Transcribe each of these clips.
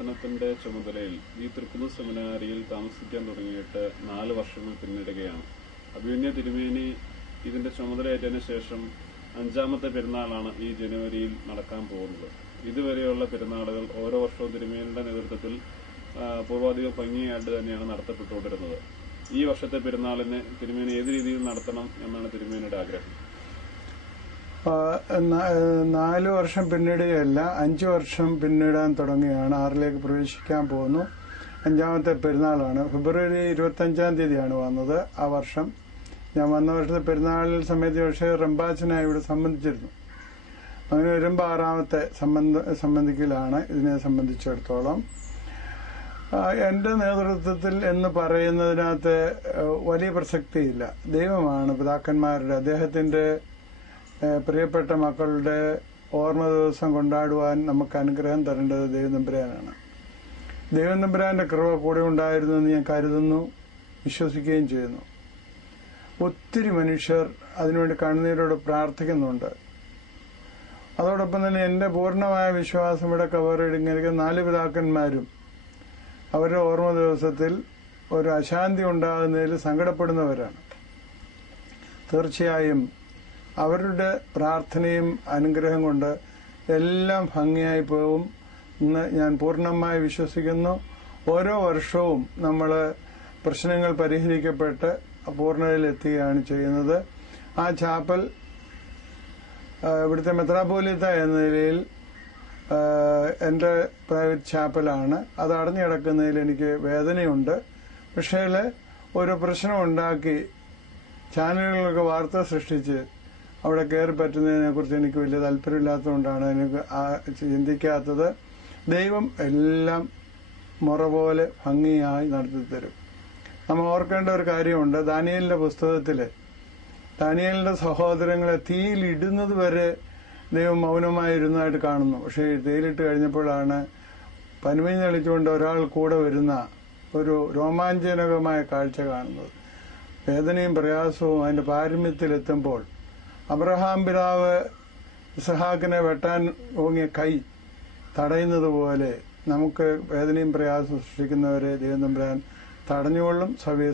പ്രബോധനാസനത്തിന്റെ ചുമതലയിൽ ഈ തൃക്കുന്നൂർ സെമിനാരിയിൽ താമസിക്കാൻ തുടങ്ങിയിട്ട് 4 വർഷങ്ങൾ പിന്നിടുകയാണ്. അഭിമന്യ തിരുമേനി ഇതിന്റെ ചുമതലയേറ്റതിനു ശേഷം 5ാമത്തെ പെരുന്നാളാണ് ഈ ജനുവരിയിൽ നടക്കാൻ പോകുന്നത്. ഇതുവരെയുള്ള പെരുന്നാളുകൾ ഓരോ വർഷവും തിരുമേനിയുടെ നേതൃത്വത്തിൽ പൂർവാധികം ഭംഗിയായിട്ട് തന്നെയാണ് നടത്തപ്പെട്ടുകൊണ്ടിരുന്നത്. ഈ വർഷത്തെ പെരുന്നാളിന് തിരുമേനി ഏത് രീതിയിൽ നടത്തണം എന്നാണ് തിരുമേനിയുടെ ആഗ്രഹം? 4 വർഷം പിന്നിടുകയല്ല, 5 വർഷം പിന്നിടാൻ തുടങ്ങുകയാണ്. 6ലേക്ക് പ്രവേശിക്കാൻ പോകുന്നു. 5ാമത്തെ പെരുന്നാളാണ്. ഫെബ്രുവരി 25-ാം തീയതിയാണ് വന്നത്. ആ വർഷം ഞാൻ വന്ന വർഷത്തെ പെരുന്നാളിൽ സമയത്ത് പക്ഷേ റംബാച്ചനായി ഇവിടെ സംബന്ധിച്ചിരുന്നു. അങ്ങനെ വരുമ്പോൾ 6ാമത്തെ സംബന്ധിക്കലാണ് ഇതിനെ സംബന്ധിച്ചിടത്തോളം. എന്റെ നേതൃത്വത്തിൽ എന്ന് പറയുന്നതിനകത്ത് വലിയ പ്രസക്തിയില്ല. ദൈവമാണ് പിതാക്കന്മാരുടെ, അദ്ദേഹത്തിന്റെ പ്രിയപ്പെട്ട മക്കളുടെ ഓർമ്മ ദിവസം കൊണ്ടാടുവാൻ നമുക്ക് അനുഗ്രഹം തരേണ്ടത് ദൈവം തമ്പുരാനാണ്. ദൈവം തമ്പുരാന്റെ കൃപ കൂടെ ഉണ്ടായിരുന്നു എന്ന് ഞാൻ കരുതുന്നു, വിശ്വസിക്കുകയും ചെയ്യുന്നു. ഒത്തിരി മനുഷ്യർ അതിനുവേണ്ടി കണ്ണുനീരോട് പ്രാർത്ഥിക്കുന്നുണ്ട്. അതോടൊപ്പം തന്നെ എന്റെ പൂർണ്ണമായ വിശ്വാസം ഇവിടെ കവറിടുങ്ങിയിരിക്കുന്ന 4 പിതാക്കന്മാരും അവരുടെ ഓർമ്മ ദിവസത്തിൽ ഒരു അശാന്തി ഉണ്ടാകുന്നതിൽ സങ്കടപ്പെടുന്നവരാണ്. തീർച്ചയായും അവരുടെ പ്രാർത്ഥനയും അനുഗ്രഹം കൊണ്ട് എല്ലാം ഭംഗിയായി പോകും എന്ന് ഞാൻ പൂർണ്ണമായി വിശ്വസിക്കുന്നു. ഓരോ വർഷവും നമ്മൾ പ്രശ്നങ്ങൾ പരിഹരിക്കപ്പെട്ട് പൂർണ്ണതയിലെത്തുകയാണ് ചെയ്യുന്നത്. ആ ചാപ്പൽ ഇവിടുത്തെ മെത്രാപ്പോലീത്ത എന്ന നിലയിൽ എൻ്റെ പ്രൈവറ്റ് ചാപ്പലാണ്. അത് അടഞ്ഞു കിടക്കുന്നതിൽ എനിക്ക് വേദനയുണ്ട്. പക്ഷേ ഒരു പ്രശ്നം ഉണ്ടാക്കി ചാനലുകളൊക്കെ വാർത്ത സൃഷ്ടിച്ച് അവിടെ കയറി പറ്റുന്നതിനെക്കുറിച്ച് എനിക്ക് വലിയ താല്പര്യമില്ലാത്തതുകൊണ്ടാണ് എനിക്ക് ചിന്തിക്കാത്തത്. ദൈവം എല്ലാം മുറ പോലെ ഭംഗിയായി നടത്തിത്തരും. നമ്മൾ ഓർക്കേണ്ട ഒരു കാര്യമുണ്ട്. ദാനിയേലിന്റെ പുസ്തകത്തില് ദാനിയേലിന്റെ സഹോദരങ്ങളെ തീയിലിടുന്നത് വരെ ദൈവം മൗനമായിരുന്നതായിട്ട് കാണുന്നു. പക്ഷേ തീയിലിട്ട് കഴിഞ്ഞപ്പോഴാണ് പനിമഞ്ഞ് തെളിച്ചുകൊണ്ട് ഒരാൾ കൂടെ വരുന്ന ഒരു രോമാഞ്ചനകമായ കാഴ്ച കാണുന്നത്. വേദനയും പ്രയാസവും അതിന്റെ പാരമ്യത്തിലെത്തുമ്പോൾ അബ്രഹാം പിതാവ് ഇസ്ഹാക്കിനെ വെട്ടാൻ ഓങ്ങിയ കൈ തടയുന്നത് പോലെ നമുക്ക് വേദനയും പ്രയാസവും സൃഷ്ടിക്കുന്നവരെ ദൈവം തമ്പുരാൻ തടഞ്ഞുകൊള്ളും.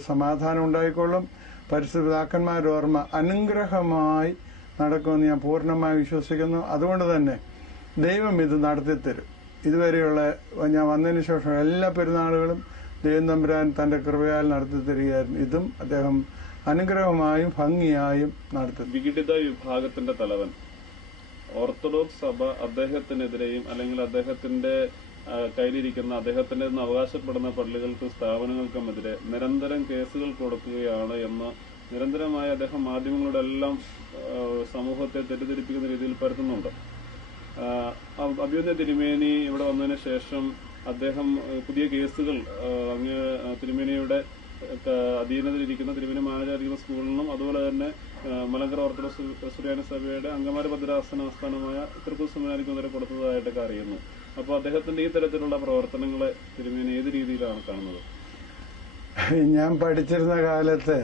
സമാധാനം ഉണ്ടായിക്കൊള്ളും. പരിശുദ്ധ പിതാക്കന്മാരുടെ ഓർമ്മ അനുഗ്രഹമായി നടക്കുമെന്ന് ഞാൻ പൂർണ്ണമായി വിശ്വസിക്കുന്നു. അതുകൊണ്ട് തന്നെ ദൈവം ഇത് നടത്തിത്തരും. ഇതുവരെയുള്ള ഞാൻ വന്നതിന് ശേഷം എല്ലാ പെരുന്നാളുകളും ദൈവം തമ്പുരാൻ തന്റെ കൃപയാൽ നടത്തിത്തരികയായിരുന്നു. ഇതും അദ്ദേഹം അനുഗ്രഹമായും ഭംഗിയായും നടത്തും. വിഘടിത വിഭാഗത്തിന്റെ തലവൻ ഓർത്തഡോക്സ് സഭ അദ്ദേഹത്തിനെതിരെയും അല്ലെങ്കിൽ അദ്ദേഹത്തിന്റെ കയ്യിലിരിക്കുന്ന അദ്ദേഹത്തിന്റെ അവകാശപ്പെടുന്ന പള്ളികൾക്കും സ്ഥാപനങ്ങൾക്കുമെതിരെ നിരന്തരം കേസുകൾ കൊടുക്കുകയാണ് എന്ന് നിരന്തരമായി അദ്ദേഹം മാധ്യമങ്ങളുടെ എല്ലാം സമൂഹത്തെ തെറ്റിദ്ധരിപ്പിക്കുന്ന രീതിയിൽ പരത്തുന്നുണ്ട്. അഭിമന്യ തിരുമേനി ഇവിടെ വന്നതിന് ശേഷം അദ്ദേഹം പുതിയ കേസുകൾ അങ്ങ് തിരുമേനിയുടെ അധീനതയിലിരിക്കുന്ന തിരുമേനി മാനേജായിരിക്കുന്ന സ്കൂളിനും അതുപോലെ തന്നെ മലങ്കര ഓർത്തഡോക്സ് സുറിയാനി സഭയുടെ അങ്കമാലി ഭദ്രാസന ആസ്ഥാനമായ തൃക്കുന്നൂർ സെമിനാരിക്ക് വരെ കൊടുത്തതായിട്ടൊക്കെ അറിയുന്നു. അപ്പോൾ അദ്ദേഹത്തിന്റെ ഈ തരത്തിലുള്ള പ്രവർത്തനങ്ങളെ തിരുമേനി ഏത് രീതിയിലാണ് കാണുന്നത്? ഞാൻ പഠിച്ചിരുന്ന കാലത്ത്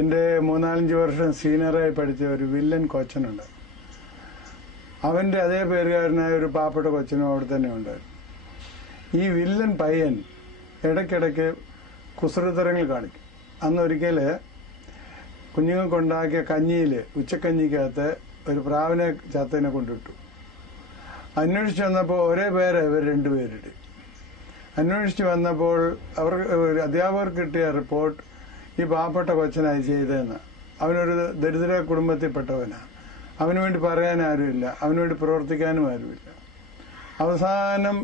എന്റെ 3-4 വർഷം സീനിയറായി പഠിച്ച ഒരു വില്ലൻ കൊച്ചനുണ്ട്. അവന്റെ അതേ പേരുകാരനായ ഒരു പാവപ്പെട്ട കൊച്ചനും അവിടെ തന്നെ ഉണ്ടായിരുന്നു. ഈ വില്ലൻ പയ്യൻ ഇടയ്ക്കിടയ്ക്ക് കുസൃതരങ്ങൾ കാണിക്കും. അന്നൊരിക്കല് കുഞ്ഞുങ്ങൾക്കുണ്ടാക്കിയ കഞ്ഞിയില് ഉച്ചക്കഞ്ഞിക്കകത്ത് ഒരു പ്രാവിനെ ചത്തതിനെ കൊണ്ടിട്ടു. അന്വേഷിച്ച് വന്നപ്പോൾ ഒരേ പേര് ഇവർ 2 പേരിട്ട്. അന്വേഷിച്ച് വന്നപ്പോൾ അധ്യാപകർക്ക് കിട്ടിയ റിപ്പോർട്ട് ഈ പാവപ്പെട്ട കൊച്ചനായി ചെയ്തതെന്ന്. അവനൊരു ദരിദ്ര കുടുംബത്തിൽപ്പെട്ടവനാ. അവന് വേണ്ടി പറയാൻ ആരുമില്ല, അവന് വേണ്ടി പ്രവർത്തിക്കാനും ആരുമില്ല. അവസാനം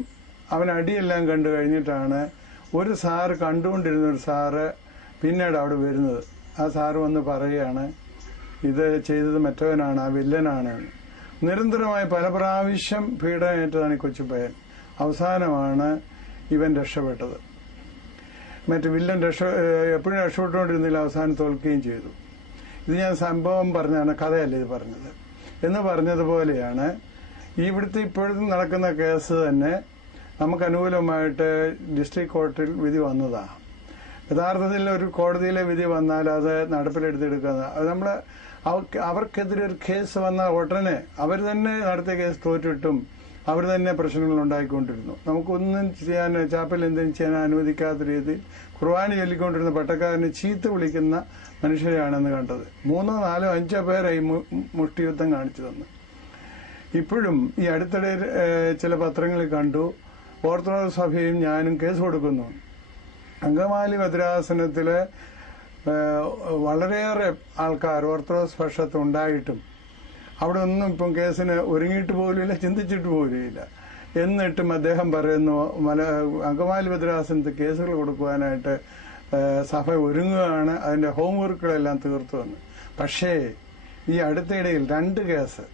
അവൻ അടിയെല്ലാം കണ്ടു കഴിഞ്ഞിട്ടാണ് ഒരു സാറ് കണ്ടുകൊണ്ടിരുന്ന ഒരു സാറ് പിന്നീട് അവിടെ വരുന്നത്. ആ സാറ് വന്ന് പറയുകയാണ് ഇത് ചെയ്തത് മറ്റവനാണ്, ആ വില്ലനാണ്. നിരന്തരമായി പല പ്രാവശ്യം പീഡനമേറ്റതാണ് ഈ കൊച്ചുപയ്യൻ. അവസാനമാണ് ഇവൻ രക്ഷപ്പെട്ടത്. മറ്റു വില്ലൻ എപ്പോഴും രക്ഷപ്പെട്ടുകൊണ്ടിരുന്നില്ല, അവസാനം തോൽക്കുകയും ചെയ്തു. ഇത് ഞാൻ സംഭവം പറഞ്ഞാണ്, കഥയല്ല ഇത് പറഞ്ഞത്. എന്ന് പറഞ്ഞതുപോലെയാണ് ഇവിടുത്തെ ഇപ്പോഴത്തെ നടക്കുന്ന കേസ് തന്നെ നമുക്ക് അനുകൂലമായിട്ട് ഡിസ്ട്രിക്ട് കോർട്ടിൽ വിധി വന്നതാണ്. യഥാർത്ഥത്തിൽ ഒരു കോടതിയിലെ വിധി വന്നാൽ അത് നടപ്പിലെടുത്തെടുക്കുക. അത് അവർക്കെതിരെ ഒരു കേസ് വന്ന ഉടനെ അവർ തന്നെ നടത്തിയ കേസ് തോറ്റിട്ടും അവർ തന്നെ പ്രശ്നങ്ങൾ ഉണ്ടാക്കിക്കൊണ്ടിരുന്നു. നമുക്കൊന്നും ചെയ്യാൻ, ചാപ്പൽ എന്തെങ്കിലും ചെയ്യാൻ അനുവദിക്കാത്ത രീതിയിൽ ഖുർആൻ ചൊല്ലിക്കൊണ്ടിരുന്ന പട്ടക്കാരനെ ചീത്ത വിളിക്കുന്ന മനുഷ്യരെയാണെന്ന് കണ്ടത്. 3, 4, 5 പേരായി മുഷ്ടിയുദ്ധം കാണിച്ചു തന്നു. ഇപ്പോഴും ഈ അടുത്തിടെ ചില പത്രങ്ങളിൽ കണ്ടു, ഓർത്തഡോക്സ് സഭയും ഞാനും കേസ് കൊടുക്കുന്നു. അങ്കമാലി ഭദ്രാസനത്തില് വളരെയേറെ ആൾക്കാർ ഓർത്തഡോക്സ് പക്ഷത്ത് ഉണ്ടായിട്ടും അവിടെ ഒന്നും ഇപ്പം കേസിന് ഒരുങ്ങിയിട്ട് പോലുമില്ല, ചിന്തിച്ചിട്ട് പോലുമില്ല. എന്നിട്ടും അദ്ദേഹം പറയുന്നു അങ്കമാലി ഭദ്രാസനത്തിൽ കേസുകൾ കൊടുക്കുവാനായിട്ട് സഭ ഒരുങ്ങുകയാണ്, അതിന്റെ ഹോംവർക്കുകളെല്ലാം തീർത്തുവെന്ന്. പക്ഷേ ഈ അടുത്തിടയിൽ 2 കേസ്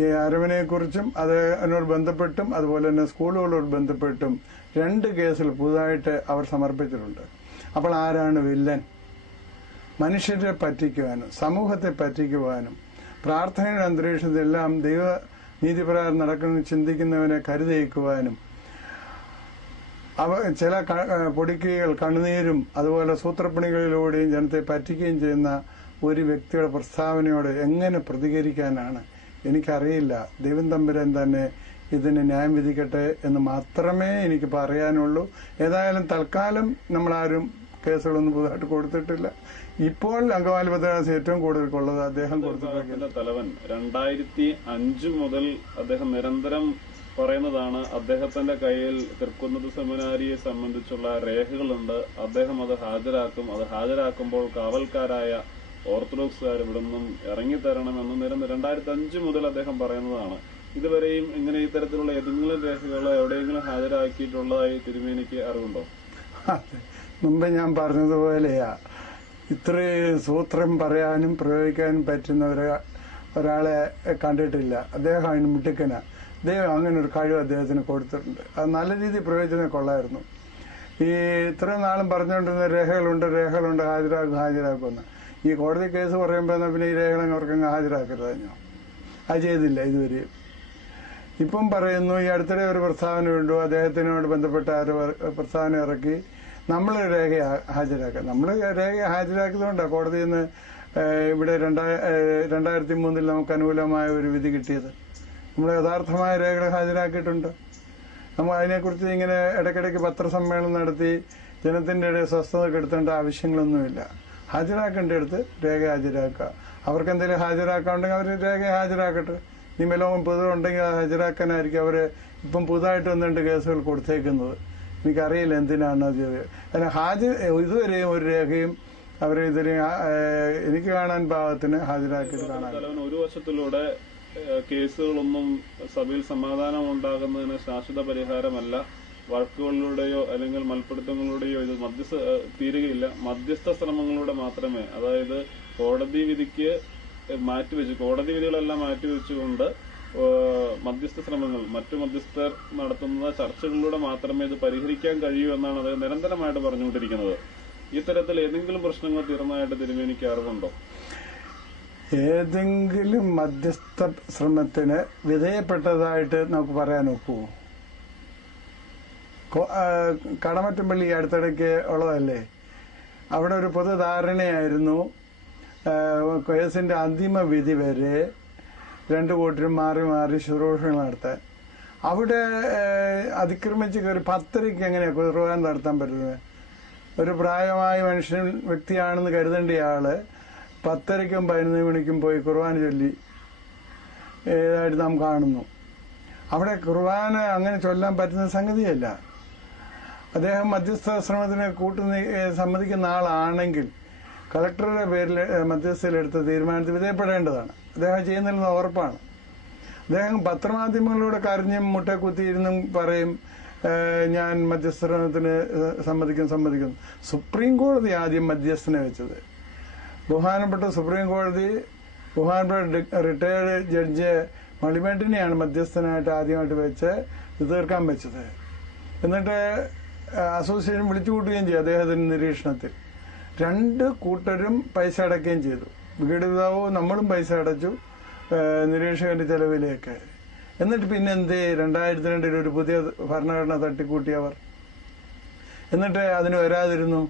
ഈ അരവനെക്കുറിച്ചും അതിനോട് ബന്ധപ്പെട്ടും അതുപോലെ തന്നെ സ്കൂളുകളോട് ബന്ധപ്പെട്ടും 2 കേസിൽ പുതുതായിട്ട് അവർ സമർപ്പിച്ചിട്ടുണ്ട്. അപ്പോൾ ആരാണ് വില്ലൻ? മനുഷ്യരെ പറ്റിക്കുവാനും സമൂഹത്തെ പറ്റിക്കുവാനും പ്രാർത്ഥനയുടെ അന്തരീക്ഷത്തിലെല്ലാം ദൈവ നീതിപ്രകാരം നടക്കുന്ന ചിന്തിക്കുന്നവനെ കരുതയിക്കുവാനും ചില പൊടിക്കുകകൾ കണ്ണുനീരും അതുപോലെ സൂത്രപ്പണികളിലൂടെയും ജനത്തെ പറ്റിക്കുകയും ചെയ്യുന്ന ഒരു വ്യക്തിയുടെ പ്രസ്താവനയോട് എങ്ങനെ പ്രതികരിക്കാനാണ് എനിക്കറിയില്ല. ദൈവം തമ്പുരാൻ തന്നെ ഇതിന് ന്യായം വിധിക്കട്ടെ എന്ന് മാത്രമേ എനിക്ക് പറയാനുള്ളൂ. ഏതായാലും തൽക്കാലം നമ്മളാരും കേസുകളൊന്നും പുതുതായിട്ട് കൊടുത്തിട്ടില്ല. ഇപ്പോൾ അങ്കമാലി ഭദ്രാസനം ഏറ്റവും കൂടുതൽ ഉള്ളത് അദ്ദേഹം കൊടുത്തിട്ടുള്ള തലവൻ 2005 മുതൽ അദ്ദേഹം നിരന്തരം പറയുന്നതാണ്, അദ്ദേഹത്തിന്റെ കയ്യിൽ തൃക്കുന്നത്ത് സെമിനാരിയെ സംബന്ധിച്ചുള്ള രേഖകളുണ്ട്, അദ്ദേഹം അത് ഹാജരാക്കും, അത് ഹാജരാക്കുമ്പോൾ കാവൽക്കാരായ ഓർത്തഡോക്സുകാർ ഇവിടെ നിന്നും ഇറങ്ങിത്തരണമെന്ന് 2005 മുതൽ അദ്ദേഹം പറയുന്നതാണ്. ഇതുവരെയും ഇങ്ങനെ ഇത്തരത്തിലുള്ള ഏതെങ്കിലും രേഖകൾ എവിടെയെങ്കിലും ഹാജരാക്കിയിട്ടുള്ളതായി തിരുമേനിക്ക് അറിവുണ്ടോ? മുമ്പ് ഞാൻ പറഞ്ഞതുപോലെയാ, ഇത്രയും സൂത്രം പറയാനും പ്രയോഗിക്കാനും പറ്റുന്ന ഒരാളെ കണ്ടിട്ടില്ല. അദ്ദേഹം അതിന് മിടുക്കന. ദൈവം അങ്ങനെ ഒരു കഴിവ് അദ്ദേഹത്തിന് കൊടുത്തിട്ടുണ്ട്. അത് നല്ല രീതിയിൽ പ്രയോജനം കൊള്ളായിരുന്നു. ഈ ഇത്രയും നാളും പറഞ്ഞുകൊണ്ടിരുന്ന രേഖകളുണ്ട് ഹാജരാക്കുമെന്ന്. ഈ കോടതി കേസ് പറയുമ്പോൾ പിന്നെ ഈ രേഖകൾ അവർക്കങ്ങ് ഹാജരാക്കരുത്. ഞാൻ അത് ചെയ്തില്ല ഇതുവരെയും. ഇപ്പം പറയുന്നു ഈ അടുത്തിടെ ഒരു പ്രസ്താവന ഉണ്ടു, അദ്ദേഹത്തിനോട് ബന്ധപ്പെട്ട ആരോ പ്രസ്താവന ഇറക്കി നമ്മൾ രേഖ ഹാജരാക്കുക. നമ്മൾ രേഖ ഹാജരാക്കിയതുകൊണ്ടാണ് കോടതിയിൽ നിന്ന് ഇവിടെ 2003 നമുക്ക് അനുകൂലമായ ഒരു വിധി കിട്ടിയത്. നമ്മൾ യഥാർത്ഥമായ രേഖകൾ ഹാജരാക്കിയിട്ടുണ്ട്. നമ്മൾ അതിനെക്കുറിച്ച് ഇങ്ങനെ ഇടയ്ക്കിടയ്ക്ക് പത്രസമ്മേളനം നടത്തി ജനത്തിന്റെ ഇടയിൽ സ്വസ്ഥത കെടുത്തേണ്ട ആവശ്യങ്ങളൊന്നുമില്ല. ഹാജരാക്കേണ്ട അടുത്ത് രേഖ ഹാജരാക്കുക. അവർക്ക് എന്തെങ്കിലും ഹാജരാക്കാനുണ്ടെങ്കിൽ അവർ രേഖ ഹാജരാക്കട്ടെ. നിയമലോകം പുതുതുണ്ടെങ്കിൽ അത് ഹാജരാക്കാനായിരിക്കും അവർ ഇപ്പം പുതുതായിട്ട് 1-2 കേസുകൾ കൊടുത്തേക്കുന്നത്. എനിക്കറിയില്ല എന്തിനാണ് അത് ചെയ്തത്. ഇതുവരെയും ഒരു രേഖയും അവരിതിന് എനിക്ക് കാണാൻ പാകത്തിന് ഹാജരാക്കിയിട്ട് കാണാൻ. ഒരു വശത്തിലൂടെ കേസുകളൊന്നും സഭയിൽ സമാധാനം ഉണ്ടാകുന്നതിന് ശാശ്വത പരിഹാരമല്ല, വഴക്കുകളിലൂടെയോ അല്ലെങ്കിൽ മൽപ്പിടുത്തങ്ങളിലൂടെയോ ഇത് തീരുകയില്ല. മധ്യസ്ഥ ശ്രമങ്ങളിലൂടെ മാത്രമേ, അതായത് കോടതി വിധിക്ക് കോടതി വിധികളെല്ലാം മാറ്റിവെച്ചുകൊണ്ട് മധ്യസ്ഥ ശ്രമങ്ങൾ, മറ്റു മധ്യസ്ഥർ നടത്തുന്ന ചർച്ചകളിലൂടെ മാത്രമേ ഇത് പരിഹരിക്കാൻ കഴിയൂ എന്നാണ് അത് നിരന്തരമായിട്ട് പറഞ്ഞുകൊണ്ടിരിക്കുന്നത്. ഇത്തരത്തിൽ ഏതെങ്കിലും പ്രശ്നങ്ങൾ തീർന്നതായിട്ട് തിരുമേനിക്ക് അറിവുണ്ടോ? ഏതെങ്കിലും മധ്യസ്ഥ ശ്രമത്തിന് വിധേയപ്പെട്ടതായിട്ട് നമുക്ക് പറയാൻ ഒക്കുമോ? കടമറ്റമ്പള്ളി അടുത്തിടയ്ക്ക് ഉള്ളതല്ലേ, അവിടെ ഒരു പൊതുധാരണയായിരുന്നു കേസിന്റെ അന്തിമ വിധി വരെ 2 കൂട്ടരും മാറി മാറി ശുശ്രൂഷകൾ നടത്താൻ. അവിടെ അതിക്രമിച്ച് കയറി 10:30 എങ്ങനെയാ കുർബാന നടത്താൻ പറ്റുന്നത്? ഒരു പ്രായമായ വ്യക്തിയാണെന്ന് കരുതേണ്ടയാള് 10:30ക്കും 11 മണിക്കും പോയി കുർബാന ചൊല്ലി ഏതായിട്ട് നാം കാണുന്നു. അവിടെ കുർബാന അങ്ങനെ ചൊല്ലാൻ പറ്റുന്ന സംഗതിയല്ല. അദ്ദേഹം മധ്യസ്ഥ ശ്രമത്തിന് സമ്മതിക്കുന്ന ആളാണെങ്കിൽ കളക്ടറുടെ പേരിൽ മധ്യസ്ഥയിലെടുത്ത തീരുമാനത്തിൽ വിധേയപ്പെടേണ്ടതാണ്. അദ്ദേഹം ചെയ്യുന്നില്ലെന്ന് ഉറപ്പാണ്. അദ്ദേഹം പത്രമാധ്യമങ്ങളിലൂടെ കരഞ്ഞും മുട്ടക്കുത്തിയിരുന്നും പറയും ഞാൻ മധ്യസ്ഥത്തിന് സമ്മതിക്കുന്നു. സുപ്രീം കോടതി ആദ്യം മധ്യസ്ഥനെ വെച്ചത്. ബഹുമാനപ്പെട്ട സുപ്രീം കോടതി ബഹുമാനപ്പെട്ട റിട്ടയർഡ് ജഡ്ജ് മളിമേട്ടിനെയാണ് മധ്യസ്ഥനായിട്ട് ആദ്യമായിട്ട് വെച്ച് തീർക്കാൻ വെച്ചത്. എന്നിട്ട് അസോസിയേഷൻ വിളിച്ചുകൂട്ടുകയും ചെയ്തു. അദ്ദേഹത്തിന്റെ നിരീക്ഷണത്തിൽ 2 കൂട്ടരും പൈസ അടയ്ക്കുകയും ചെയ്തു. വിഘടിതാവും നമ്മളും പൈസ അടച്ചു നിരീക്ഷകന്റെ ചെലവിലേക്ക്. എന്നിട്ട് പിന്നെ എന്തേ 2002 ഒരു പുതിയ ഭരണഘടന തട്ടിക്കൂട്ടിയവർ. എന്നിട്ട് അതിന് വരാതിരുന്നു.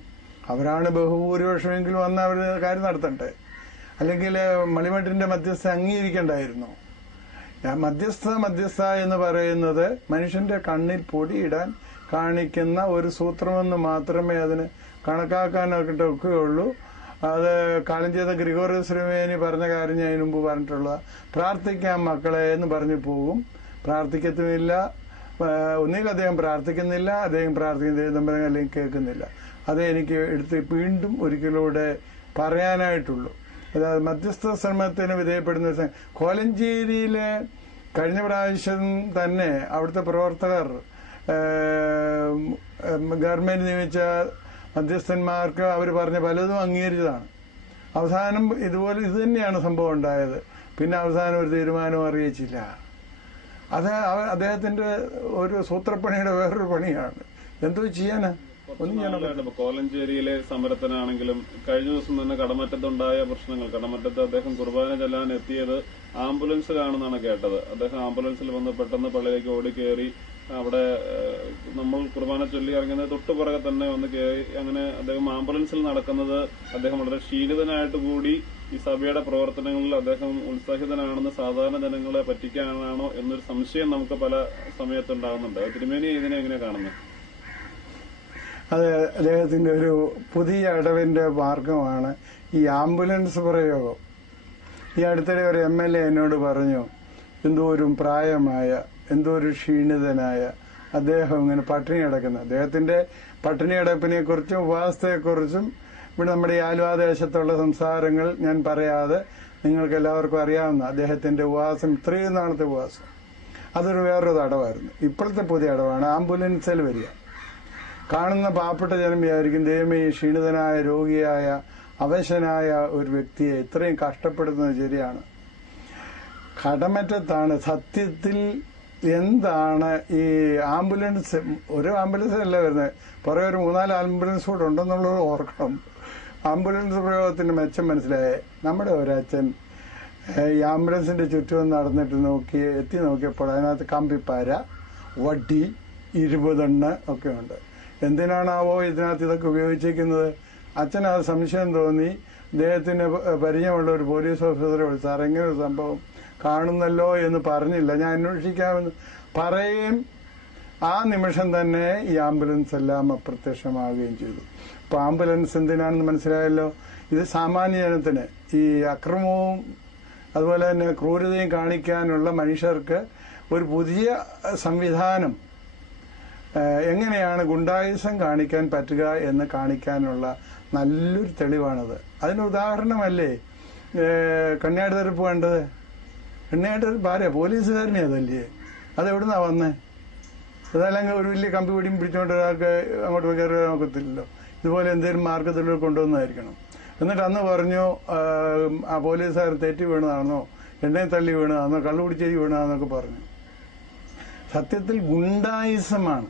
അവരാണ് ബഹുഭൂരിപക്ഷമെങ്കിലും വന്ന് അവർ കാര്യം നടത്തണ്ടേ? അല്ലെങ്കിൽ മളിമട്ടിന്റെ മധ്യസ്ഥ അംഗീകരിക്കണ്ടായിരുന്നു. മധ്യസ്ഥ എന്ന് പറയുന്നത് മനുഷ്യന്റെ കണ്ണിൽ പൊടിയിടാൻ കാണിക്കുന്ന ഒരു സൂത്രമെന്ന് മാത്രമേ അതിന് കണക്കാക്കാനൊക്കെയുള്ളൂ. അത് കാലം ചെയ്ത ഗ്രിഗോറിയസ് ശ്രീമേനി പറഞ്ഞ കാര്യം ഞാൻ ഇതിനു മുമ്പ് പറഞ്ഞിട്ടുള്ള പ്രാർത്ഥിക്കാം മക്കളെ എന്ന് പറഞ്ഞു പോകും. പ്രാർത്ഥിക്കത്തുമില്ല. ഒന്നുകിൽ അദ്ദേഹം പ്രാർത്ഥിക്കുന്നില്ല, അദ്ദേഹം പ്രാർത്ഥിക്കുന്ന അല്ലെങ്കിൽ കേൾക്കുന്നില്ല. അത് എനിക്ക് എടുത്ത് വീണ്ടും ഒരിക്കലൂടെ പറയാനായിട്ടുള്ളൂ. അതായത് മധ്യസ്ഥ ശ്രമത്തിന് വിധേയപ്പെടുന്ന കോലഞ്ചേരിയിലെ കഴിഞ്ഞ പ്രാവശ്യം തന്നെ അവിടുത്തെ പ്രവർത്തകർ ഗവൺമെന്റ് നിയമിച്ച മധ്യസ്ഥന്മാർക്ക് അവർ പറഞ്ഞ പലതും അംഗീകരിച്ചതാണ്. അവസാനം ഇതുപോലെ ഇത് തന്നെയാണ് സംഭവം ഉണ്ടായത്. പിന്നെ അവസാനം ഒരു തീരുമാനവും അറിയിച്ചില്ല. അത് അദ്ദേഹത്തിന്റെ ഒരു സൂത്രപ്പണിയുടെ വേറൊരു പണിയാണ്. എന്തോ ചെയ്യാനാ? കോലഞ്ചേരിയിലെ സമരത്തിനാണെങ്കിലും കഴിഞ്ഞ ദിവസം തന്നെ കടമറ്റത്തുണ്ടായ പ്രശ്നങ്ങൾ, കടമറ്റത്ത് അദ്ദേഹം കുർബാന ചെല്ലാൻ എത്തിയത് ആംബുലൻസിലാണെന്നാണ് കേട്ടത്. അദ്ദേഹം ആംബുലൻസിൽ വന്ന് പെട്ടെന്ന് പള്ളിയിലേക്ക് ഓടിക്കേറി അവിടെ നമ്മൾ കുർബാന ചൊല്ലി ഇറങ്ങുന്നത് തൊട്ടുപുറകെ തന്നെ വന്ന് കയറി. അങ്ങനെ അദ്ദേഹം ആംബുലൻസിൽ നടക്കുന്നത് അദ്ദേഹം വളരെ ക്ഷീണിതനായിട്ട് കൂടി ഈ സഭയുടെ പ്രവർത്തനങ്ങളിൽ അദ്ദേഹം ഉത്സാഹിതനാണെന്ന് സാധാരണ ജനങ്ങളെ പറ്റിക്കാനാണോ എന്നൊരു സംശയം നമുക്ക് പല സമയത്തുണ്ടാകുന്നുണ്ട്. തിരുമേനി ഇതിനെ എങ്ങനെ കാണുന്നത്? അത് അദ്ദേഹത്തിന്റെ ഒരു പുതിയ ഇടവിന്റെ മാർഗമാണ് ഈ ആംബുലൻസ് പ്രയോഗം. ഈ അടുത്തിടെ ഒരു MLA എന്നോട് പറഞ്ഞു, എന്തോരും പ്രായമായ എന്തോരു ക്ഷീണിതനായ അദ്ദേഹം ഇങ്ങനെ പട്ടിണി കിടക്കുന്നത്. അദ്ദേഹത്തിന്റെ പട്ടിണി കിടപ്പിനെ കുറിച്ചും ഉപവാസത്തെക്കുറിച്ചും ഇവിടെ നമ്മുടെ ഈ ആലുവ ദേശത്തുള്ള സംസാരങ്ങൾ ഞാൻ പറയാതെ നിങ്ങൾക്ക് എല്ലാവർക്കും അറിയാവുന്ന അദ്ദേഹത്തിന്റെ ഉപവാസം, ഇത്രയും നാളത്തെ ഉപവാസം, അതൊരു വേറൊരു അടവായിരുന്നു. ഇപ്പോഴത്തെ പുതിയ അടവാണ് ആംബുലൻസിൽ വരിക. കാണുന്ന പാവപ്പെട്ട ജനം വിചാരിക്കും, ദൈവമേ ഈ ക്ഷീണിതനായ രോഗിയായ അവശനായ ഒരു വ്യക്തിയെ ഇത്രയും കഷ്ടപ്പെടുന്നത് ശരിയാണ്. കടമറ്റത്താണ് സത്യത്തിൽ എന്താണ് ഈ ആംബുലൻസ്. ഒരു ആംബുലൻസ് അല്ല വരുന്നത്, പുറകെ ഒരു 3-4 ആംബുലൻസ് കൂടെ ഉണ്ടെന്നുള്ളത് ഓർക്കണം. ആംബുലൻസ് പ്രയോഗത്തിന്റെ മെച്ചം മനസ്സിലായേ. നമ്മുടെ ഒരച്ഛൻ ഈ ആംബുലൻസിന്റെ ചുറ്റും നടന്നിട്ട് എത്തി നോക്കിയപ്പോൾ അതിനകത്ത് കമ്പിപ്പാര, വടി, 20 എണ്ണ ഒക്കെ ഉണ്ട്. എന്തിനാണാവോ ഇതിനകത്ത് ഇതൊക്കെ ഉപയോഗിച്ചിരിക്കുന്നത്? അച്ഛനത് സംശയം തോന്നി. അദ്ദേഹത്തിന് പരിചയമുള്ള ഒരു പോലീസ് ഓഫീസറെ വിളിച്ചു, സാർ ഇങ്ങനെ ഒരു സംഭവം കാണുന്നല്ലോ എന്ന് പറഞ്ഞില്ല, ഞാൻ അന്വേഷിക്കാമെന്ന് പറയുകയും ആ നിമിഷം തന്നെ ഈ ആംബുലൻസ് എല്ലാം അപ്രത്യക്ഷമാവുകയും ചെയ്തു. ഇപ്പൊ ആംബുലൻസ് എന്തിനാണെന്ന് മനസ്സിലായല്ലോ. ഇത് സാമാന്യ ജനത്തിന് ഈ അക്രമവും അതുപോലെ തന്നെ ക്രൂരതയും കാണിക്കാനുള്ള മനുഷ്യർക്ക് ഒരു പുതിയ സംവിധാനം, എങ്ങനെയാണ് ഗുണ്ടായുസം കാണിക്കാൻ പറ്റുക എന്ന് കാണിക്കാനുള്ള നല്ലൊരു തെളിവാണത്. അതിന് ഉദാഹരണമല്ലേ കണ്യാട് തെരപ്പ് വേണ്ടത്. കണ്യാട് തെരപ്പ് ആരെയാ? പോലീസുകാരനെ അതല്ലേ? അതെവിടുന്നാ വന്നേ? അതല്ലെങ്കിൽ ഒരു വലിയ കമ്പി പിടിയും പിടിച്ചോണ്ട് ഒരാൾക്ക് അങ്ങോട്ട് കയറി നോക്കത്തില്ലല്ലോ. ഇതുപോലെ എന്തെങ്കിലും മാർഗത്തിൽ കൊണ്ടുവന്നായിരിക്കണം. എന്നിട്ട് അന്ന് പറഞ്ഞു ആ പോലീസുകാർ തെറ്റി വീണതാണോ, എണ്ണയെ തള്ളി വീണതാണോ, കള്ളുപിടിച്ചേരി വീണതാന്നൊക്കെ പറഞ്ഞു. സത്യത്തിൽ ഗുണ്ടായിസമാണ്.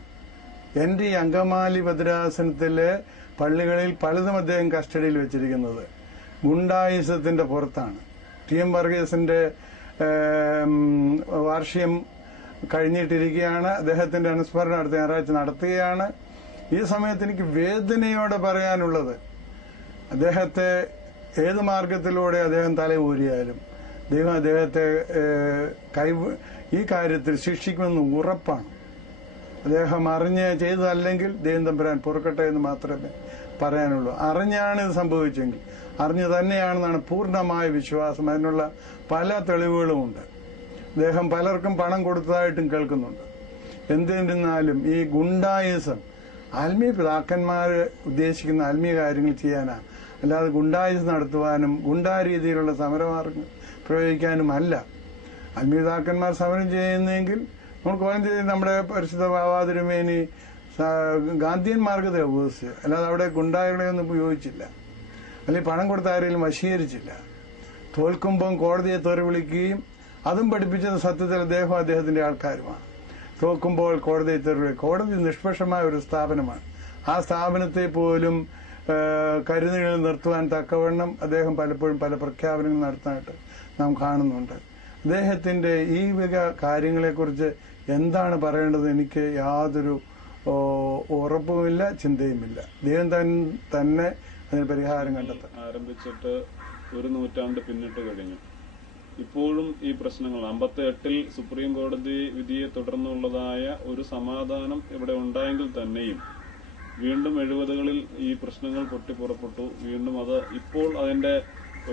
എന്റെ ഈ അങ്കമാലി ഭദ്രാസനത്തിലെ പള്ളികളിൽ പലതും അദ്ദേഹം കസ്റ്റഡിയിൽ വെച്ചിരിക്കുന്നത് ഗുണ്ടായിസത്തിന്റെ പുറത്താണ്. TM വർഗീസിന്റെ വാർഷികം കഴിഞ്ഞിട്ടിരിക്കുകയാണ്. അദ്ദേഹത്തിന്റെ അനുസ്മരണം അടുത്ത ഞായറാഴ്ച നടത്തുകയാണ്. ഈ സമയത്ത് എനിക്ക് വേദനയോടെ പറയാനുള്ളത്, അദ്ദേഹത്തെ ഏത് മാർഗത്തിലൂടെ അദ്ദേഹം തല ഊരിയാലും ദൈവം അദ്ദേഹത്തെ ഈ കാര്യത്തിൽ ശിക്ഷിക്കുമെന്ന് ഉറപ്പാണ്. അദ്ദേഹം അറിഞ്ഞ് ചെയ്തതല്ലെങ്കിൽ ദൈവം തമ്പുരാൻ പൊറുക്കട്ടെ എന്ന് മാത്രമേ പറയാനുള്ളൂ. അറിഞ്ഞാണ് ഇത് സംഭവിച്ചെങ്കിൽ, അറിഞ്ഞു തന്നെയാണെന്നാണ് പൂർണ്ണമായ വിശ്വാസം. അതിനുള്ള പല തെളിവുകളുമുണ്ട്. അദ്ദേഹം പലർക്കും പണം കൊടുത്തതായിട്ടും കേൾക്കുന്നുണ്ട്. എന്തിരുന്നാലും ഈ ഗുണ്ടായിസം ആത്മീയ പിതാക്കന്മാർ ഉദ്ദേശിക്കുന്ന ആത്മീയ കാര്യങ്ങൾ ചെയ്യാനാണ്, അല്ലാതെ ഗുണ്ടായിസം നടത്തുവാനും ഗുണ്ടാ രീതിയിലുള്ള സമരമാർഗം പ്രയോഗിക്കാനുമല്ല. ആത്മീയ പിതാക്കന്മാർ സമരം ചെയ്യുന്നെങ്കിൽ നമ്മൾ കോലഞ്ചേരി നമ്മുടെ പരിശുദ്ധ ബാവാതിരുമേനി ഗാന്ധിയൻ മാർഗത്തെ ഉപയോഗിച്ച്, അല്ലാതെ അവിടെ ഗുണ്ടാകളെയൊന്നും ഉപയോഗിച്ചില്ല, അല്ലെങ്കിൽ പണം കൊടുത്ത ആരെങ്കിലും വശീകരിച്ചില്ല. തോൽക്കുമ്പം കോടതിയെ തെറി വിളിക്കുകയും അതും പഠിപ്പിച്ചത് സത്യത്തിൽ അദ്ദേഹം അദ്ദേഹത്തിന്റെ ആൾക്കാരുമാണ്. തോക്കുമ്പോൾ കോടതിയെ തെറി വിളിക്കുക. കോടതി നിഷ്പക്ഷമായ ഒരു സ്ഥാപനമാണ്. ആ സ്ഥാപനത്തെ പോലും കരുനിഴൽ നിർത്തുവാൻ തക്കവണ്ണം അദ്ദേഹം പലപ്പോഴും പല പ്രഖ്യാപനങ്ങൾ നടത്താനായിട്ട് നാം കാണുന്നുണ്ട്. അദ്ദേഹത്തിന്റെ ഈ വക കാര്യങ്ങളെക്കുറിച്ച് എന്താണ് പറയേണ്ടത് എനിക്ക് യാതൊരു ഉറപ്പുമില്ല, ചിന്തയുമില്ല. ദൈവം തന്നെ അതിന് പരിഹാരം കണ്ടെത്താൻ. ആരംഭിച്ചിട്ട് 1 നൂറ്റാണ്ട് പിന്നിട്ട് കഴിഞ്ഞു. ഇപ്പോഴും ഈ പ്രശ്നങ്ങൾ 58-ൽ സുപ്രീം കോടതി വിധിയെ തുടർന്നുള്ളതായ ഒരു സമാധാനം ഇവിടെ ഉണ്ടായെങ്കിൽ തന്നെയും വീണ്ടും 70-കളിൽ ഈ പ്രശ്നങ്ങൾ പൊട്ടിപ്പുറപ്പെട്ടു. വീണ്ടും അത് ഇപ്പോൾ അതിന്റെ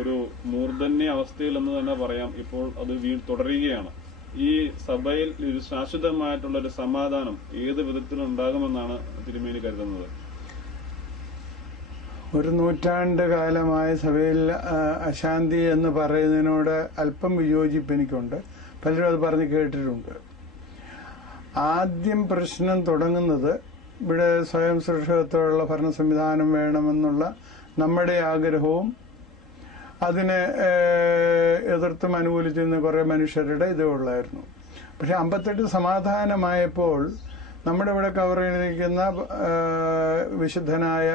ഒരു മൂർധന്യ അവസ്ഥയിൽ എന്ന് തന്നെ പറയാം. ഇപ്പോൾ അത് തുടരുകയാണ്. ഈ സഭയിൽ ഒരു ശാശ്വതമായിട്ടുള്ള ഒരു സമാധാനം ഏത് വിധത്തിലുണ്ടാകുമെന്നാണ് തിരുമേനി കരുതുന്നത്? ഒരു നൂറ്റാണ്ട് കാലമായ സഭയിൽ അശാന്തി എന്ന് പറയുന്നതിനോട് അല്പം വിയോജിപ്പ് എനിക്കുണ്ട്. പലരും അത് പറഞ്ഞ് കേട്ടിട്ടുണ്ട്. ആദ്യം പ്രശ്നം തുടങ്ങുന്നത് ഇവിടെ സ്വയം സുരക്ഷിതത്വമുള്ള ഭരണ സംവിധാനം വേണമെന്നുള്ള നമ്മുടെ ആഗ്രഹവും അതിനെ എതിർത്തും അനുകൂലിച്ചിരുന്ന കുറെ മനുഷ്യരുടെ ഇതേ ഉള്ളായിരുന്നു. പക്ഷെ 58 സമാധാനമായപ്പോൾ നമ്മുടെ ഇവിടെ കവർ ചെയ്തിരിക്കുന്ന വിശുദ്ധനായ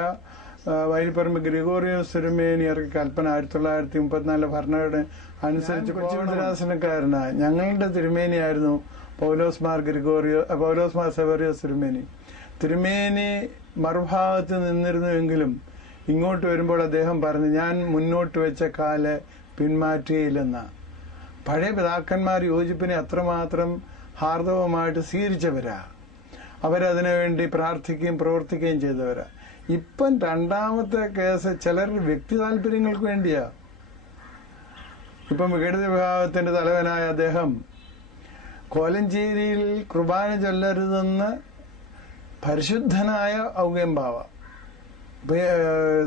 വൈലിപ്പറമ്പ് ഗ്രിഗോറിയോസ് തിരുമേനി ഇറക്കി കൽപ്പന 1934 ഭരണഘടന അനുസരിച്ച് കൊച്ചുമദ്രാസനക്കാരനായ ഞങ്ങളുടെ തിരുമേനിയായിരുന്നു പൗലോസ് മാർ സെവേറിയോസ് തിരുമേനി മറുഭാഗത്ത് നിന്നിരുന്നുവെങ്കിലും ഇങ്ങോട്ട് വരുമ്പോൾ അദ്ദേഹം പറഞ്ഞു, ഞാൻ മുന്നോട്ട് വെച്ച കാല് പിന്മാറ്റിയില്ലെന്ന. പഴയ പിതാക്കന്മാർ യോജിപ്പിനെ അത്രമാത്രം ഹാർദവമായിട്ട് സ്വീകരിച്ചവരാ. അവരതിനുവേണ്ടി പ്രാർത്ഥിക്കുകയും പ്രവർത്തിക്കുകയും ചെയ്തവരാ. ഇപ്പം രണ്ടാമത്തെ കേസ് ചിലരുടെ വ്യക്തി താല്പര്യങ്ങൾക്ക് വേണ്ടിയാ. ഇപ്പം വിഘടിത വിഭാഗത്തിന്റെ തലവനായ അദ്ദേഹം കോലഞ്ചേരിയിൽ കുർബാന ചൊല്ലരുതെന്ന് പരിശുദ്ധനായ ഔഗേംബാവ,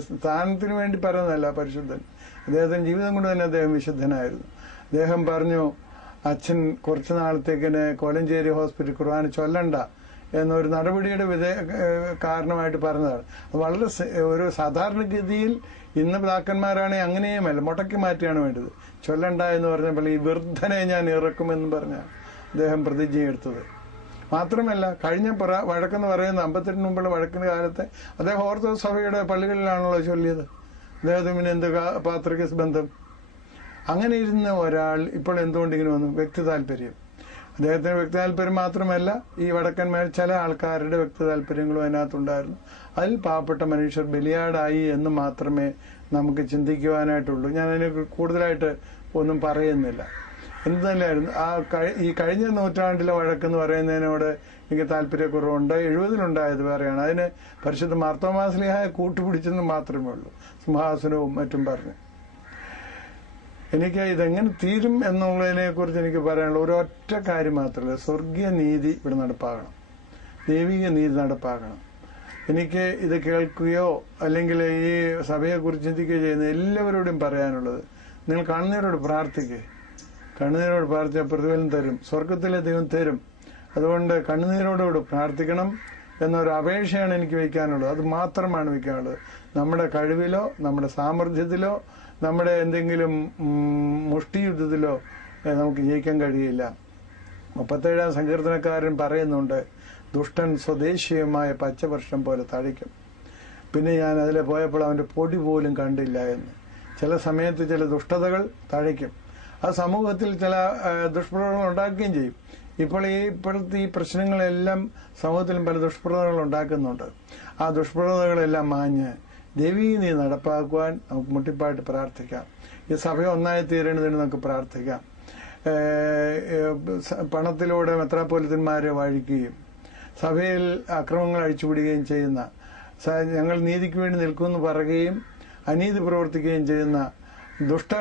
സ്ഥാനത്തിന് വേണ്ടി പറയുന്നതല്ല, പരിശുദ്ധൻ, അദ്ദേഹത്തിന്റെ ജീവിതം കൊണ്ട് തന്നെ അദ്ദേഹം വിശുദ്ധനായിരുന്നു. അദ്ദേഹം പറഞ്ഞു, അച്ഛൻ കുറച്ചു നാളത്തേക്കിന് കോലഞ്ചേരി ഹോസ്പിറ്റൽ കുർബാന ചൊല്ലണ്ട എന്നൊരു നടപടിയുടെ കാരണമായിട്ട് പറഞ്ഞതാണ്. വളരെ ഒരു സാധാരണഗതിയിൽ ഇന്ന് പിതാക്കന്മാരാണെങ്കിൽ അങ്ങനെയുമല്ല, മുടക്കി മാറ്റിയാണ് വേണ്ടത്. ചൊല്ലണ്ട എന്ന് പറഞ്ഞപ്പോൾ ഈ വൃദ്ധനെ ഞാൻ ഇറക്കുമെന്ന് പറഞ്ഞാണ് അദ്ദേഹം പ്രതിജ്ഞയെടുത്തത്. മാത്രമല്ല, കഴിഞ്ഞ വഴക്കെന്ന് പറയുന്ന 58 മുമ്പുള്ള വഴക്കിന് കാലത്ത് അദ്ദേഹം ഓർത്തഡോക്സ് സഭയുടെ പള്ളികളിലാണല്ലോ ചൊല്ലിയത്. അദ്ദേഹത്തിന് പിന്നെ എന്ത് പാത്രികസ് ബന്ധം? അങ്ങനെ ഇരുന്ന ഒരാൾ ഇപ്പോൾ എന്തുകൊണ്ട് ഇങ്ങനെ വന്നു? വ്യക്തി താല്പര്യം. അദ്ദേഹത്തിന് വ്യക്തി താല്പര്യം മാത്രമല്ല, ഈ വടക്കന്മാർ ചില ആൾക്കാരുടെ വ്യക്തി താല്പര്യങ്ങളും അതിനകത്തുണ്ടായിരുന്നു. അതിൽ പാവപ്പെട്ട മനുഷ്യർ ബലിയാടായി എന്ന് മാത്രമേ നമുക്ക് ചിന്തിക്കുവാനായിട്ടുള്ളൂ. ഞാൻ അതിനെ കൂടുതലായിട്ട് ഒന്നും പറയുന്നില്ല. എന്ത് തന്നെയായിരുന്നു ഈ കഴിഞ്ഞ നൂറ്റാണ്ടിലെ വഴക്കെന്ന് പറയുന്നതിനോട് എനിക്ക് താല്പര്യക്കുറവുണ്ട്. 70-ലുണ്ടായത് വേറെയാണ്. അതിന് പരിശുദ്ധ മാർത്തോമാ ശ്ലീഹായെ കൂട്ടുപിടിച്ചെന്ന് മാത്രമേ ഉള്ളൂ, സിംഹാസനവും മറ്റും പറഞ്ഞ്. എനിക്ക് ഇതെങ്ങനെ തീരും എന്നുള്ളതിനെ കുറിച്ച് എനിക്ക് പറയാനുള്ള ഒരൊറ്റ കാര്യം മാത്രമല്ല, സ്വർഗീയ നീതി ഇവിടെ നടപ്പാകണം, ദൈവിക നീതി നടപ്പാകണം. എനിക്ക് ഇത് കേൾക്കുകയോ അല്ലെങ്കിൽ ഈ സഭയെക്കുറിച്ച് ചിന്തിക്കുകയോ ചെയ്യുന്ന എല്ലാവരോടും പറയാനുള്ളത്, നിങ്ങൾ കണ്ണുനീരോട് പ്രാർത്ഥിക്കുക. കണ്ണുനീരോട് പ്രാർത്ഥിച്ചാൽ പ്രതിഫലം തരും, സ്വർഗത്തിലെ ദൈവം തരും. അതുകൊണ്ട് കണ്ണുനീരോടുകൂടി പ്രാർത്ഥിക്കണം എന്നൊരു അപേക്ഷയാണ് എനിക്ക് വയ്ക്കാനുള്ളത്. അത് മാത്രമാണ് വയ്ക്കാനുള്ളത്. നമ്മുടെ കഴിവിലോ നമ്മുടെ സാമർഥ്യത്തിലോ നമ്മുടെ എന്തെങ്കിലും മുഷ്ടിയുദ്ധത്തിലോ നമുക്ക് ജയിക്കാൻ കഴിയില്ല. 37-ാം സങ്കീർത്തനക്കാരൻ പറയുന്നുണ്ട്, ദുഷ്ടൻ സ്വദേശീയമായ പച്ചവർഷം പോലെ തഴിക്കും. പിന്നെ ഞാൻ അതിലെ പോയപ്പോൾ അവന്റെ പൊടി പോലും കണ്ടില്ല എന്ന്. ചില സമയത്ത് ചില ദുഷ്ടതകൾ തഴയ്ക്കും. അത് സമൂഹത്തിൽ ചില ദുഷ്പ്രവർത്തനങ്ങൾ ഉണ്ടാക്കുകയും ചെയ്യും. ഇപ്പോഴത്തെ ഈ പ്രശ്നങ്ങളെല്ലാം സമൂഹത്തിലും പല ദുഷ്പ്രവണതകൾ ഉണ്ടാക്കുന്നുണ്ട്. ആ ദുഷ്പ്രവണതകളെല്ലാം മാഞ്ഞ് ദൈവീക നീതി നടപ്പാക്കുവാൻ നമുക്ക് മുട്ടിപ്പായിട്ട് പ്രാർത്ഥിക്കാം. ഈ സഭ ഒന്നായി തീരേണ്ടതിന് നമുക്ക് പ്രാർത്ഥിക്കാം. പണത്തിലൂടെ മെത്രാപ്പോലിത്തന്മാരെ വാഴിക്കുകയും സഭയിൽ അക്രമങ്ങൾ അഴിച്ചുവിടുകയും ചെയ്യുന്ന, ഞങ്ങൾ നീതിക്ക് വേണ്ടി നിൽക്കുമെന്ന് പറയുകയും അനീതി പ്രവർത്തിക്കുകയും ചെയ്യുന്ന ദുഷ്ട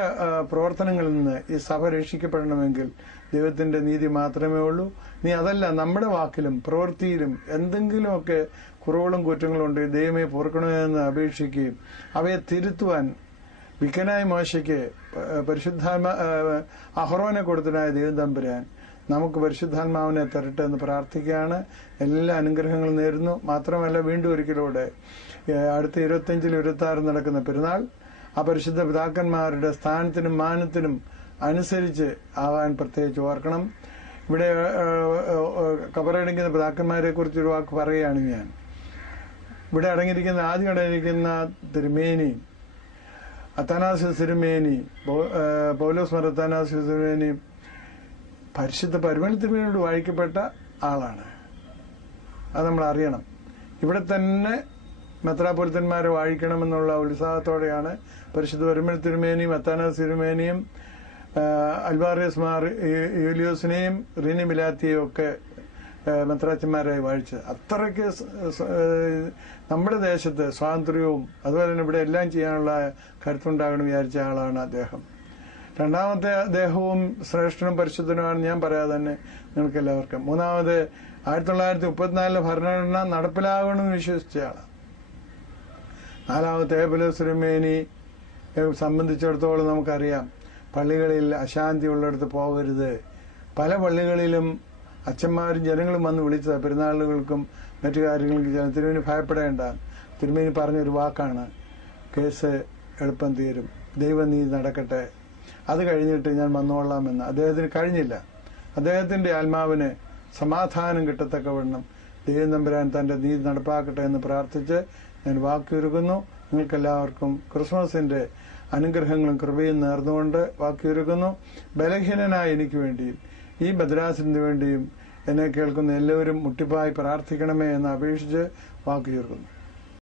പ്രവർത്തനങ്ങളിൽ നിന്ന് ഈ സഭ രക്ഷിക്കപ്പെടണമെങ്കിൽ ദൈവത്തിന്റെ നീതി മാത്രമേ ഉള്ളൂ. നീ അതല്ല, നമ്മുടെ വാക്കിലും പ്രവൃത്തിയിലും എന്തെങ്കിലുമൊക്കെ കുറവുകളും കുറ്റങ്ങളും ഉണ്ട്, ദൈവമേ പൊറുക്കണമെന്ന് അപേക്ഷിക്കുകയും അവയെ തിരുത്തുവാൻ വിക്കനായ മോശയ്ക്ക് അഹ്റോനെ കൊടുത്തനായ ദൈവം തമ്പുരാൻ നമുക്ക് പരിശുദ്ധാത്മാവിനെ തരട്ടെ എന്ന് പ്രാർത്ഥിക്കുകയാണ്. എല്ലാ അനുഗ്രഹങ്ങളും നേരുന്നു. മാത്രമല്ല, വീണ്ടും ഒരിക്കലൂടെ അടുത്ത 25-ലും 26-ലും നടക്കുന്ന പെരുന്നാൾ ആ പരിശുദ്ധ പിതാക്കന്മാരുടെ സ്ഥാനത്തിനും മാനത്തിനും അനുസരിച്ച് ആവാൻ പ്രത്യേകിച്ച് ഓർക്കണം. ഇവിടെ കബറടങ്ങിയ പിതാക്കന്മാരെ കുറിച്ചൊരു വാക്ക് പറയുകയാണ് ഞാൻ. ഇവിടെ ആദ്യം അടങ്ങിയിരിക്കുന്ന തിരുമേനി അത്താനാസ്യോസ് തിരുമേനി, പൗലോസ് മാർ അത്താനാസ്യോസ് തിരുമേനി പരിശുദ്ധ പരിമള തിരുമേനിയോട് വാഴിക്കപ്പെട്ട ആളാണ്. അത് നമ്മൾ അറിയണം. ഇവിടെ തന്നെ മെത്രാപ്പൊലിത്തന്മാരെ വാഴിക്കണമെന്നുള്ള ഉത്സാഹത്തോടെയാണ് പരിശുദ്ധ പരിമള തിരുമേനിയും അത്താനാസ് തിരുമേനിയും അൽവാറിയസ് മാർ യൂലിയോസിനെയും റീനി മിലാത്തിയെയും ഒക്കെ മെത്രാച്ചന്മാരായി വാഴിച്ചത്. അത്രയ്ക്ക് നമ്മുടെ ദേശത്ത് സ്വാതന്ത്ര്യവും അതുപോലെ തന്നെ ഇവിടെ എല്ലാം ചെയ്യാനുള്ള കരുത്തുണ്ടാകണം വിചാരിച്ച ആളാണ് അദ്ദേഹം. രണ്ടാമത്തെ അദ്ദേഹവും ശ്രേഷ്ഠനും പരിശുദ്ധനുമാണെന്ന് ഞാൻ പറയാതെ തന്നെ നിങ്ങൾക്ക് എല്ലാവർക്കും. മൂന്നാമത് 1934 ഭരണഘടന നടപ്പിലാകണമെന്ന് വിശ്വസിച്ച ആളാണ്. നാലാമത്തെ ഏബലോസ്രമേനി സംബന്ധിച്ചിടത്തോളം നമുക്കറിയാം, പള്ളികളിൽ അശാന്തി ഉള്ളിടത്ത് പോകരുത്. പല പള്ളികളിലും അച്ഛന്മാരും ജനങ്ങളും വന്ന് വിളിച്ചത് പെരുന്നാളുകൾക്കും മറ്റു കാര്യങ്ങൾക്കും തിരുമേനി ഭയപ്പെടേണ്ട. തിരുമേനി പറഞ്ഞൊരു വാക്കാണ്, കേസ് എളുപ്പം തീരും, ദൈവനീതി നടക്കട്ടെ, അത് കഴിഞ്ഞിട്ട് ഞാൻ വന്നോളാമെന്ന്. അദ്ദേഹത്തിന് കഴിഞ്ഞില്ല. അദ്ദേഹത്തിന്റെ ആത്മാവിന് സമാധാനം കിട്ടത്തക്കവണ്ണം ദൈവം തമ്പുരാൻ തന്റെ നീതി നടപ്പാക്കട്ടെ എന്ന് പ്രാർത്ഥിച്ച് ഞാൻ വാക്കുരുക്കുന്നു. നിങ്ങൾക്കെല്ലാവർക്കും ക്രിസ്മസിന്റെ അനുഗ്രഹങ്ങളും കൃപയും നേർന്നുകൊണ്ട് വാക്കുരുക്കുന്നു. ബലഹീനനായ എനിക്ക് വേണ്ടിയും ഈ ഭദ്രാസനത്തിന് വേണ്ടിയും എന്നെ കേൾക്കുന്ന എല്ലാവരും മുട്ടിപ്പായി പ്രാർത്ഥിക്കണമേ എന്ന് അപേക്ഷിച്ച് വാക്കുചേർക്കുന്നു.